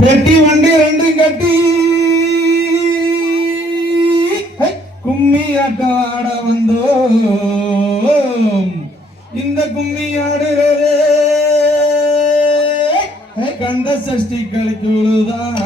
பெட்டி வண்டி ரெண்டு கட்டி. கும்மி ஆட்டம் ஆட வந்தோம். இந்த கும்மி ஆடுறதே கந்த சஷ்டி கழிக்குழுதான்